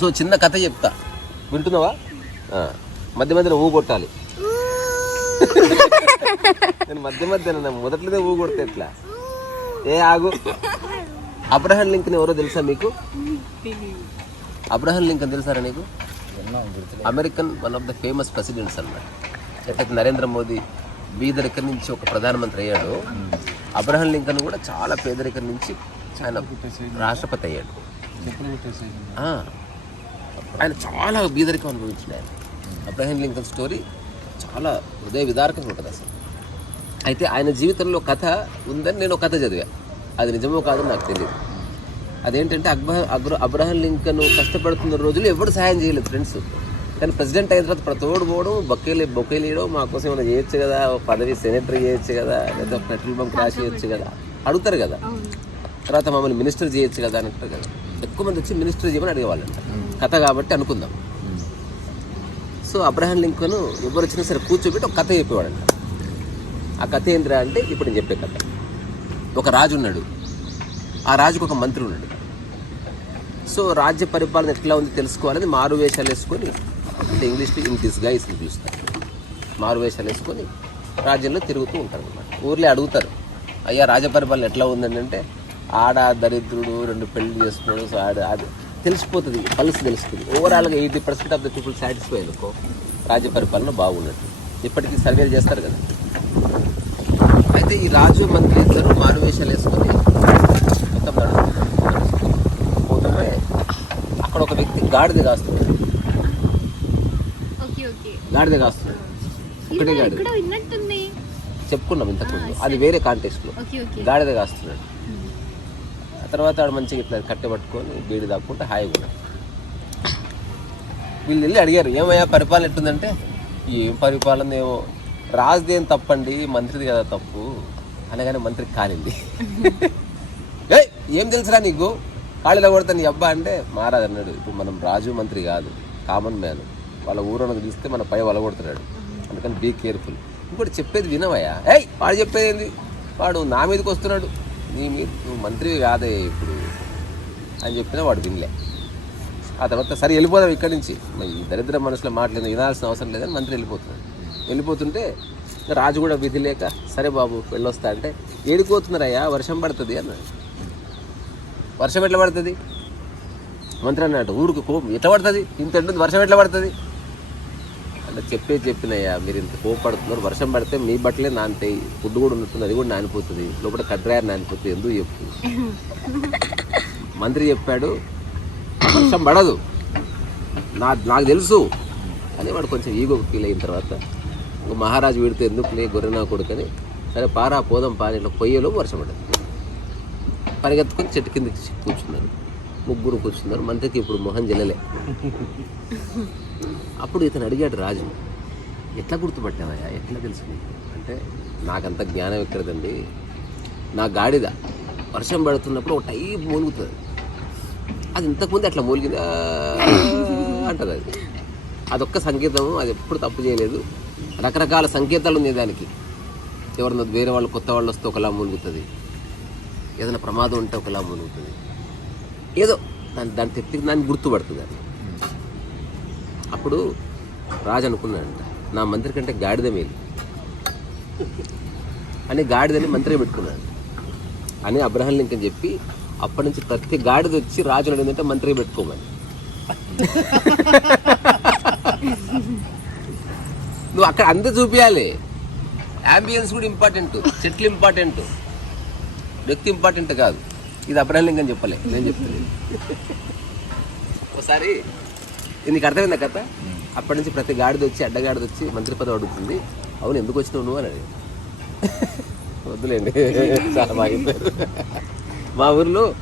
So చిన్న కథ చెప్తా. వింటున్నావా? ఆ, మధ్య మధ్యలో ఊ కొట్టాలి. నేను మధ్య మధ్యలో మొదట్లోనే ఊ కొడితే ఎట్లా? ఏ ఆగు. అబ్రహం లింకన్ ఎవరో తెలుసా మీకు? అబ్రహం లింకన్ తెలుసారా నీకు? American one of the famous presidents అన్నమాట. ఎట్లయితే నరేంద్ర మోదీ బీదరికం నుంచి ఒక ప్రధానమంత్రి అయ్యాడు అబ్రహం లింకన్ కూడా చాలా పేదరికం నుంచి ఆయన రాష్ట్రపతి అయ్యాడు. ఆ, ఆయన చాలా బీదరికం అనుభవించిన ఆయన అబ్రహం లింకన్ స్టోరీ చాలా హృదయ విదారకంగా ఉంటుంది అసలు. అయితే ఆయన జీవితంలో కథ ఉందని నేను ఒక కథ చదివా. అది నిజమో కాదో నాకు తెలియదు అదేంటంటే అక్బర్ అక్బర్ అబ్రహం లింకన్ కష్టపడుతున్న రోజులు ఎవరు సహాయం చేయలేదు ఫ్రెండ్స్. కానీ ప్రెసిడెంట్ అయిన తర్వాత ప్రతోడు పోవడం బొకేలు బొకేలు వేయడం మా కోసం ఏమైనా చేయొచ్చు కదా పదవి సెనేటరీ చేయొచ్చు కదా లేదా పెట్రోల్ బంక్ రాసి చేయొచ్చు కదా అడుగుతారు కదా. తర్వాత మమ్మల్ని మినిస్టర్ చేయొచ్చు కదా అని అంటారు కదా. ఎక్కువ మంది వచ్చి మినిస్టర్ చేయమని అడిగేవాళ్ళంట. కథ కాబట్టి అనుకుందాం. సో అబ్రహం లింకన్ ఎవరు వచ్చినా సరే కూర్చోబెట్టి ఒక కథ చెప్పేవాడంట. ఆ కథ ఏంటిరా అంటే ఇప్పుడు నేను చెప్పే కథ. ఒక రాజు ఉన్నాడు. ఆ రాజుకు ఒక మంత్రి ఉన్నాడు. సో రాజ్య పరిపాలన ఎట్లా ఉంది తెలుసుకోవాలని మారు వేషాలు వేసుకొని అంటే ఇంగ్లీష్లో ఇన్ దిస్ గైస్ పిలుస్తారు. మారు వేషాలు వేసుకొని రాజ్యంలో తిరుగుతూ ఉంటారు అనమాట ఊర్లో అడుగుతారు అయ్యా రాజ్య పరిపాలన ఎట్లా ఉందండి అంటే ఆడ దరిద్రుడు రెండు పెళ్ళి చేసుకున్నాడు సో ఆడ అది తెలిసిపోతుంది పల్స్ తెలుస్తుంది. ఓవరాల్గా eighty percent of the people satisfy అనుకో రాజ్య పరిపాలన బాగున్నట్టు ఇప్పటికీ సర్వేలు చేస్తారు కదా. అయితే ఈ రాజు మంత్రి ఇద్దరు మారువేషాలు వేసుకొని మొత్తం. పోతుంటే అక్కడ ఒక వ్యక్తి గాడిద ఓకే గాడిద ఒకటే విన్నట్టుంది. చెప్పుకున్నాం ఇంతకుముందు. అది వేరే కాంటెక్స్ట్లో గాడిద కాస్తున్నాడు. తర్వాత ఆడు మంచిగా ఇట్లా కట్టె పట్టుకొని బీడి దాక్కుంటే హాయిగా ఉన్నాడు వీళ్ళు వెళ్ళి అడిగారు ఏమయ్యా పరిపాలన ఎట్టుందంటే ఏం పరిపాలన ఏమో రాజుది ఏం తప్పండి మంత్రిది కదా తప్పు. అనగానే మంత్రికి కాలింది. ఏయ్ ఏం తెలుసురా నీకు? కాళీలో కొడతా నీ అబ్బా అంటే మహారాజు అన్నాడు ఇప్పుడు మనం రాజు మంత్రి కాదు కామన్ మ్యాన్ వాళ్ళ ఊరోనకు తీస్తే మన పై వలగొడుతున్నాడు అందుకని బీ కేర్ఫుల్ ఇంకోటి చెప్పేది వినవయ్యా? ఏయ్ వాడు చెప్పేది ఏంది? వాడు నా మీదకి వస్తున్నాడు. నీ మీరు నువ్వు మంత్రివి కాదే ఇప్పుడు అని చెప్పినా వాడు వినలే. ఆ తర్వాత సరే వెళ్ళిపోదాం ఇక్కడి నుంచి. మరి ఈ దరిద్ర మనుషుల మాటలు వినాల్సిన అవసరం లేదని మంత్రి వెళ్ళిపోతున్నాడు. వెళ్ళిపోతుంటే రాజు కూడా విధి లేక సరే బాబు వెళ్ళొస్తా అంటే ఏడిపోతున్నారయ్యా వర్షం పడుతుంది అన్నాడు. వర్షం ఎట్లా పడుతుంది? మంత్రి అన్నట్టు ఊరుకు కోపం. ఎట్లా పడుతుంది? ఇంత ఉంటుంది వర్షం ఎట్లా పడుతుంది? అంటే చెప్పే చెప్పినయ్యా మీరు ఇంత కోపడుతున్నారు వర్షం పడితే మీ బట్టలే నానితాయి ఫుడ్ కూడా ఉన్నట్టుంది అది కూడా నానిపోతుంది లోపల కడ్రాయర్ నానిపోతుంది ఎందుకు చెప్పు? మంత్రి చెప్పాడు వర్షం పడదు. నా నాకు తెలుసు. అని వాడు కొంచెం ఈగో ఫీల్ అయిన తర్వాత ఇంక మహారాజు వీడితే ఎందుకు లే గొర్రెనా కొడుకని సరే పారా పోదాం పాని ఇట్లా పొయ్యలో వర్షం పడదు. పరిగెత్తుకొని చెట్టు కిందకి కూర్చున్నారు. ముగ్గురు కూర్చున్నారు మంత్రికి ఇప్పుడు మొహం జల్లలే. అప్పుడు ఇతను అడిగాడు రాజు ఎట్లా గుర్తుపట్టావయ్యా? ఎట్లా తెలుసు అంటే నాకంత జ్ఞానం ఎక్కడదండి. నా గాడిద వర్షం పడుతున్నప్పుడు ఒక టైప్ మూలుగుతుంది. అది ఇంతకుముందు అట్లా మూలిగిందా? అంటది అది. అదొక్క సంకేతం అది ఎప్పుడు తప్పు చేయలేదు. రకరకాల సంకేతాలు ఉన్నాయి దానికి. ఎవరన్నా వేరే వాళ్ళు కొత్త వాళ్ళు వస్తే ఒకలా మూలుగుతుంది. ఏదైనా ప్రమాదం ఉంటే ఒకలా మూలుగుతుంది. ఏదో దాని దాని తెప్పి దాన్ని గుర్తుపడుతుంది అది. అప్పుడు రాజు అనుకున్నాడంట నా మంత్రి కంటే గాడిద మేలు. అని గాడిదని మంత్రి పెట్టుకున్నాడు. అని అబ్రహం లింకన్ చెప్పి అప్పటి నుంచి ప్రతి గాడిద వచ్చి రాజు అడిగిందంటే మంత్రి పెట్టుకోమని. నువ్వు అక్కడ అంతే చూపించాలి అంబియన్స్ కూడా ఇంపార్టెంట్ చెట్లు ఇంపార్టెంట్ వ్యక్తి ఇంపార్టెంట్ కాదు. ఇది అబ్రహం లింకన్ చెప్పలే నేను చెప్పలేదు ఒకసారి నీకు అర్థమైందా కథ? అప్పటి నుంచి ప్రతి గాడిద వచ్చి అడ్డగాడిద వచ్చి మంత్రి పదవి అడుగుతుంది. అవును ఎందుకు వచ్చినావు నువ్వు అని. వద్దులేండి. చాలా బాగా మా ఊర్లో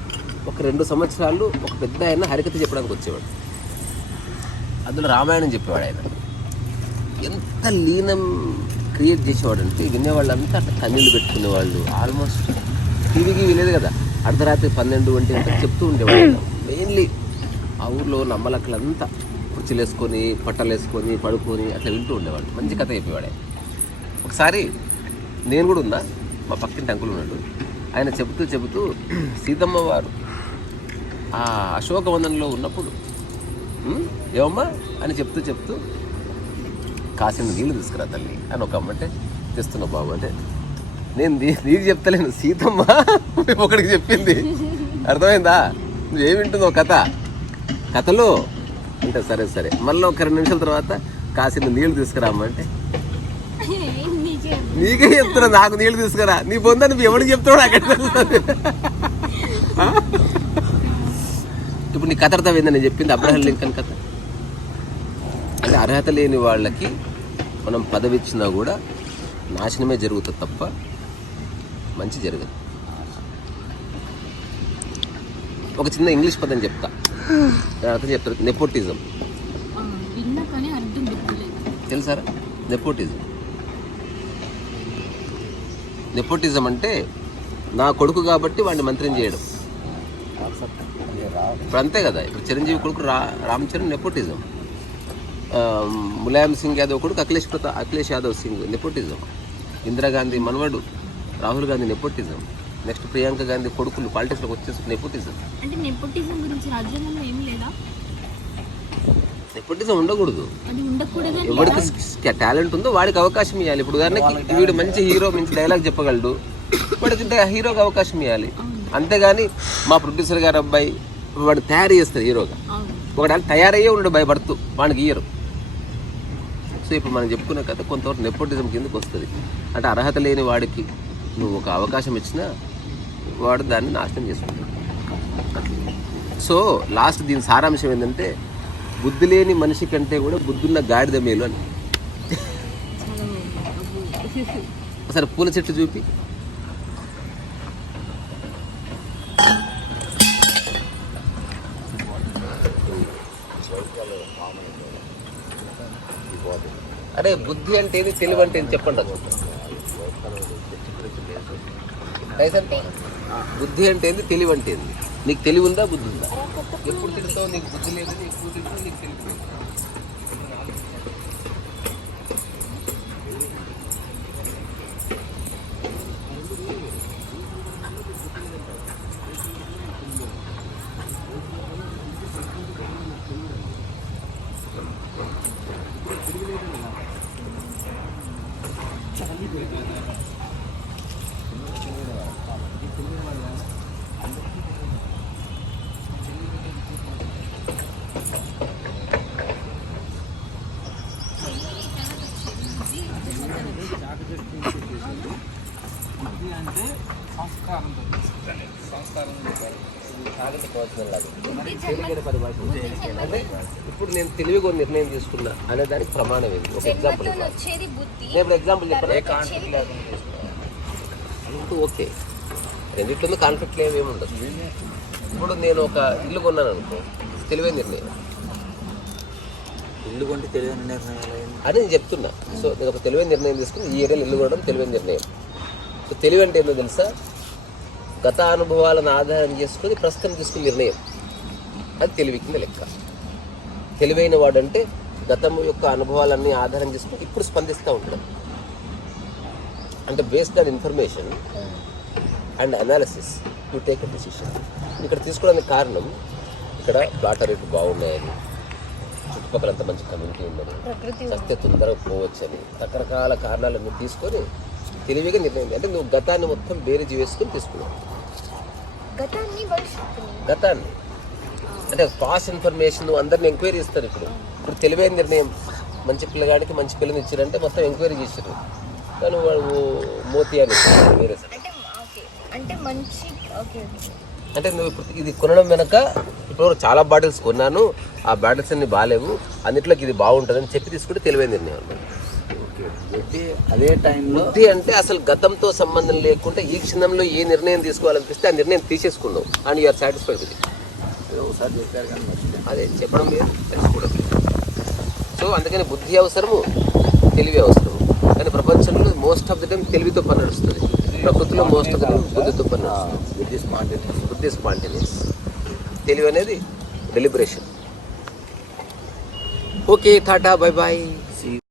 ఒక రెండు సంవత్సరాలు ఒక పెద్ద ఆయన హరికథ చెప్పడానికి వచ్చేవాడు. అందులో రామాయణం చెప్పేవాడు ఆయన. ఎంత లీనం క్రియేట్ చేసేవాడు అంటే వినేవాళ్ళంతా అట్లా కన్నీళ్ళు పెట్టుకునేవాళ్ళు. ఆల్మోస్ట్ టీవీకి విలేదు కదా. అర్ధరాత్రి పన్నెండు ఒంటి గంట చెప్తూ ఉండేవాళ్ళు. మెయిన్లీ ఆ ఊర్లో ఉన్న అమ్మలక్కలంతా కుర్చీలు వేసుకొని పట్టలు వేసుకొని పడుకొని అట్లా వింటూ ఉండేవాడు. మంచి కథ చెప్పేవాడే. ఒకసారి నేను కూడా ఉన్నా మా పక్కింటి అంకులు ఉన్నాడు. ఆయన చెబుతూ చెబుతూ సీతమ్మ వారు ఆ అశోకవనంలో ఉన్నప్పుడు ఏమమ్మా అని చెప్తూ చెప్తూ కాసిన నీళ్ళు తీసుకురా తల్లి అని ఒక అమ్మ అంటే తెస్తున్నా బాబు అంటే నేను నీకు చెప్తలేను సీతమ్మ ఒకడికి చెప్పింది. అర్థమైందా? నువ్వేం వింటుందో కథ? కథలో అంటే సరే సరే. మళ్ళీ ఒక రెండు నిమిషాల తర్వాత కాసిన నీళ్ళు తీసుకురామ్మ అంటే నీకే చెప్తున్నా నాకు నీళ్ళు తీసుకురా. నీ పొందా నువ్వు ఎవరికి తెలుస్తుంది? ఆ? ఇప్పుడు నీ కథ అర్థమైందని నేను చెప్పింది అబ్రహం లింకన్ కథ. అంటే అర్హత లేని వాళ్ళకి మనం పదవి ఇచ్చినా కూడా నాశనమే జరుగుతుంది తప్ప మంచి జరగదు. ఒక చిన్న ఇంగ్లీష్ పదం చెప్తా. అర్థం చెప్తారు నెపోటిజం తెలుసారా నెపోటిజం నెపోటిజం అంటే నా కొడుకు కాబట్టి వాడిని మంత్రం చేయడం. ఇప్పుడు అంతే కదా ఇప్పుడు చిరంజీవి కొడుకు రా రామ్ చరణ్ నెపోటిజం ములాయం సింగ్ యాదవ్ కొడుకు అఖిలేష్ ప్రతాప్ అఖిలేష్ యాదవ్ సింగ్ నెపోటిజం ఇందిరాగాంధీ మనవడు రాహుల్ గాంధీ నెపోటిజం నెక్స్ట్ ప్రియాంక గాంధీ కొడుకులు పాలిటిక్స్లోకి వచ్చేసి నెపోటిజం. అంటే నెపోటిజం గురించి రాజ్యాంగంలో ఏం లేదా? నెపోటిజం ఉండకూడదు. అది ఉండకూడదు ఎవరికి టాలెంట్ ఉందో వాడికి అవకాశం ఇవ్వాలి ఇప్పుడు ఉదాహరణకి వీడు మంచి హీరో మంచి డైలాగ్ చెప్పగలడు. వాడికి హీరోకి అవకాశం ఇవ్వాలి అంతేగాని మా ప్రొడ్యూసర్ గారు అబ్బాయి వాడు తయారు చేస్తారు హీరోగా. ఒకటి తయారయ్యే ఉండు భయపడుతూ వాడికి ఇయ్యరు. సో ఇప్పుడు మనం చెప్పుకున్న కథ కొంతవరకు నెపోటిజం కిందకు వస్తుంది. అంటే అర్హత లేని వాడికి నువ్వు ఒక అవకాశం ఇచ్చినా వాడు దాన్ని నాశనం చేసుకుంటాడు. సో లాస్ట్ దీని సారాంశం ఏంటంటే బుద్ధి లేని మనిషి కంటే కూడా బుద్ధున్న గాడిద మేలు అని. ఒకసారి పూల చెట్టు చూపి. అరే బుద్ధి అంటే ఏది? తెలివి అంటే ఏది? చెప్పండి. బుద్ధి అంటే ఏంది? తెలివి అంటే ఏంది? నీకు తెలివి ఉందా? బుద్ధి ఉందా? ఎప్పుడు తిడతావు? నీకు బుద్ధి లేదు ఎప్పుడు తిడతావు నీకు తెలివి అంటే ఇప్పుడు నేను తెలివిగా నిర్ణయం తీసుకున్నా అనే దానికి ప్రమాణం ఏంది ఒక ఎగ్జాంపుల్ నేను ఎగ్జాంపుల్ చెప్పాను? ఓకే. రెండిట్లో కాన్ఫ్లిక్ట్ ఏమి ఉండదు ఇప్పుడు నేను ఒక ఇల్లు కొన్నాను అనుకో తెలివైన నిర్ణయం. ఇల్లు కొంటే తెలియని నిర్ణయాలు ఏంటి? అని నేను చెప్తున్నా. సో నేను ఒక తెలివైన నిర్ణయం తీసుకుని ఈ ఏరియాలో ఇల్లు కొనడం తెలివైన నిర్ణయం. సో తెలివి అంటే ఏంటో తెలుసా? గత అనుభవాలను ఆధారం చేసుకుని ప్రస్తుతం తీసుకున్న నిర్ణయం. అది తెలివి కింద లెక్క. తెలివైన వాడంటే గతం యొక్క అనుభవాలన్నీ ఆధారం చేసుకుని ఇప్పుడు స్పందిస్తూ ఉంటాడు. అంటే based on information and analysis to take a decision ఇక్కడ తీసుకోవడానికి కారణం ఇక్కడ ప్లాట్ రేట్లు బాగున్నాయని చుట్టుపక్కల అంత మంచి కమ్యూనిటీ ఉందని చస్తే తొందరగా పోవచ్చని రకరకాల కారణాలను తీసుకొని తెలివిగా నిర్ణయం అంటే నువ్వు గతాన్ని మొత్తం బేరీజు వేసుకొని తీసుకున్నావు. గతాన్ని. అంటే పాస్ ఇన్ఫర్మేషన్ నువ్వు అందరిని ఎంక్వైరీ ఇస్తారు ఇప్పుడు. ఇప్పుడు తెలివైన నిర్ణయం మంచి పిల్లగాడికి మంచి పిల్లని ఇచ్చారంటే మొత్తం ఎంక్వైరీ చేశారు. కానీ వాడు మోతి అని వేరే. అంటే ఓకే. అంటే మంచి ఓకే అంటే నువ్వు ఇప్పుడు ఇది కొనడం వెనక ఇప్పుడు చాలా బాటిల్స్ కొన్నాను ఆ బాటిల్స్ అన్ని బాగాలేవు అన్నిట్లోకి ఇది బాగుంటుందని చెప్పి తీసుకుంటే తెలివైన నిర్ణయం. అన్నమాట ఓకే. అయితే అదే టైంలో బుద్ధి అంటే అసలు గతంతో సంబంధం లేకుండా ఈ క్షణంలో ఏ నిర్ణయం తీసుకోవాలనిపిస్తే ఆ నిర్ణయం తీసేసుకున్నావు and you are satisfied with ఒకసారి చెప్పారు కానీ. అదే చెప్పడం లేదు తెలుసుకోవడం. సో అందుకని బుద్ధి అవసరము తెలివి అవసరము. కానీ ప్రపంచంలో మోస్ట్ ఆఫ్ ది టైం తెలివితో పని నడుస్తుంది. ప్రకృతిలో మోస్ట్ ఆఫ్ ది టైం బుద్ధితో పని నడుస్తుంది. బుద్ధి స్పాంటేనియస్ బుద్ధి స్పాంటేనియస్ తెలివి అనేది deliberation okay tata bye bye